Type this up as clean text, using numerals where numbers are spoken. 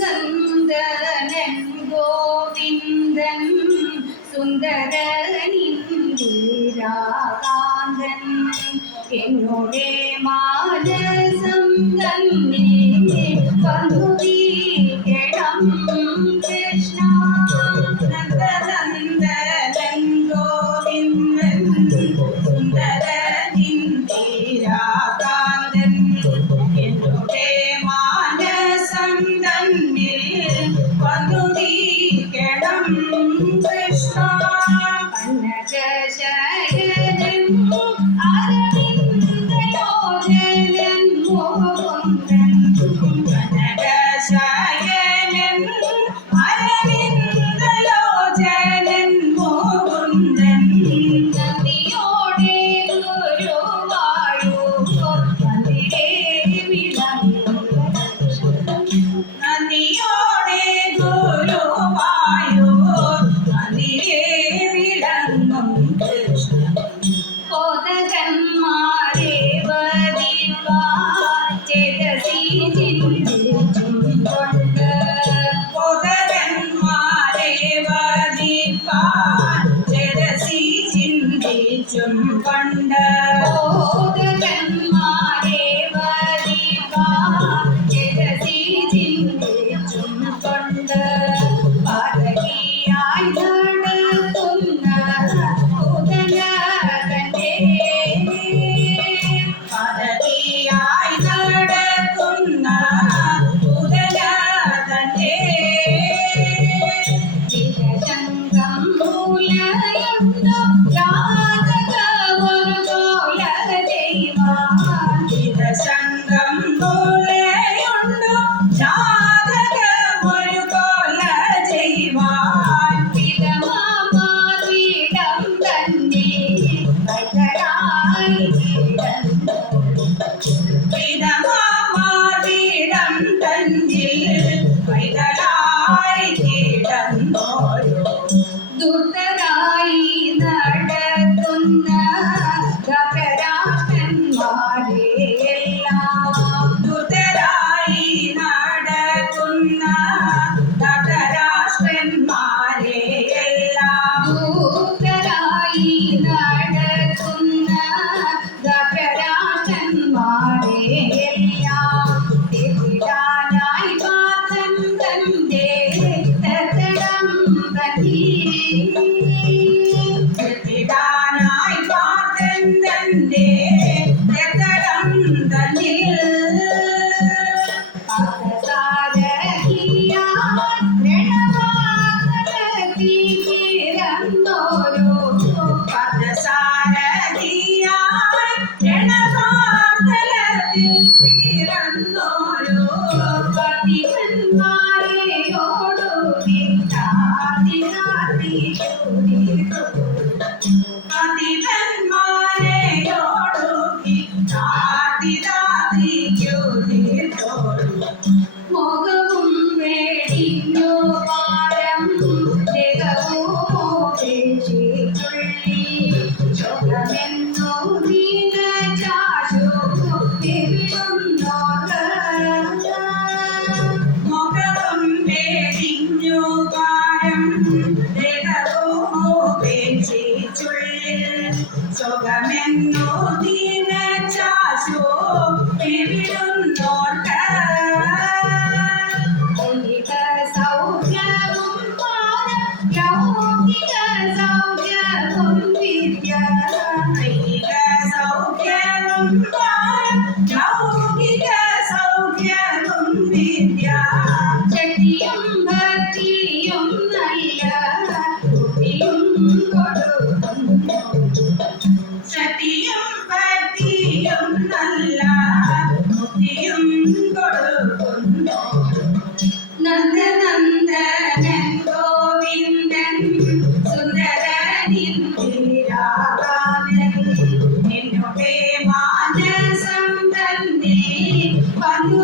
നന്ദനന്ദനൻ ഗോവിന്ദൻ സുന്ദരനിന്ദിരാകാന്തൻ എന്നോടെ മാനസം തന്നെ വന്നുതീരണം കൃഷ്ണ. നന്ദനന്ദനൻ ഗോവിന്ദൻ സുന്ദരനിന്ദിരാകാന്തൻ എന്നോടെ മാനസം തന്നിൽ വന്നുതീരണം കൃഷ്ണ. കനകശയനൻ അരവിന്ദലോചനൻ മുകുന്ദൻ കനകശയനൻ അരവിന്ദലോചനൻ മുകുന്ദൻ നന്ദിയോടെ ഗുരുവായൂർ മന്ദിരേ വിളങ്ങും നന്ദിയോടെ ഗുരുവായൂർ മന്ദിരേ വിളങ്ങും കൃഷ്ണ. കോതകന്മാരെ വധിപ്പാൻ ചേതസി ചിന്തിച്ചും കൊണ്ട് കോതകന്മാരെ വധിപ്പാൻ ചേതസി ചിന്തിച്ചും കൊണ്ട് കോതകന്മാരെ വധിപ്പാൻ ചേതസി ചിന്തിച്ചും കൊണ്ട് പാതകിയായി നടത്തുന്ന ഉദയകന്റെ പാതകിയായി നടക്കുന്ന ഉദയകന്റെ വിരശങ്കം മൂലയുണ്ടോ ജാതകമൊരു കോല ചെയ്യുവാൻ വിരശങ്കം മൂലയുണ്ടോ ജാതകമൊരു കോല ചെയ്യുവാൻ വിധമാമാതീടം തന്നെ കൈകളായി കിടന്നു വിധമാമാതീടം തന്നിൽ കൈകളായി കിടന്നോരോ ദുർത്തരായി നടത്തുന്ന ധതരാഷ്ട്രന്മാരെയെല്ലാം ദുർത്തരായി നടക്കുന്ന ധതരാഷ്ട്രന്മാരെയെല്ലാം ദൂതരായി നടക്കുന്ന ധതരാഷ്ട്രന്മാരെയെല്ലാം എത്തിടാനായി പാതം തന്റെ തത്തടം എത്തിടാനായി പാതം തന്റെ തത്തടം തന്നിൽ മോഹവും വേടിഞ്ഞു പാരം ദേഹവുപേക്ഷിച്ചുള്ളി ശോകമെന്നു നീനചാശു തിരിയുന്നോക മോഹവും വേടിഞ്ഞു പാരം ദേഹവുപേക്ഷിച്ചുള്ളി ശോകമെന്നു നീനചാശു തിരിയുന്നോക ശക്തിയും ഭക്തിയും നല്ല ബുദ്ധിയും കൊടുക്കുന്നു ശക്തിയും ഭക്തിയും നല്ല ബുദ്ധിയും കൊടുക്കുന്നു. നന്ദനന്ദനൻ ഗോവിന്ദൻ സുന്ദരനിന്ദിരാകാന്തൻ എന്നോടെ മാനസം തന്നെ വന്നു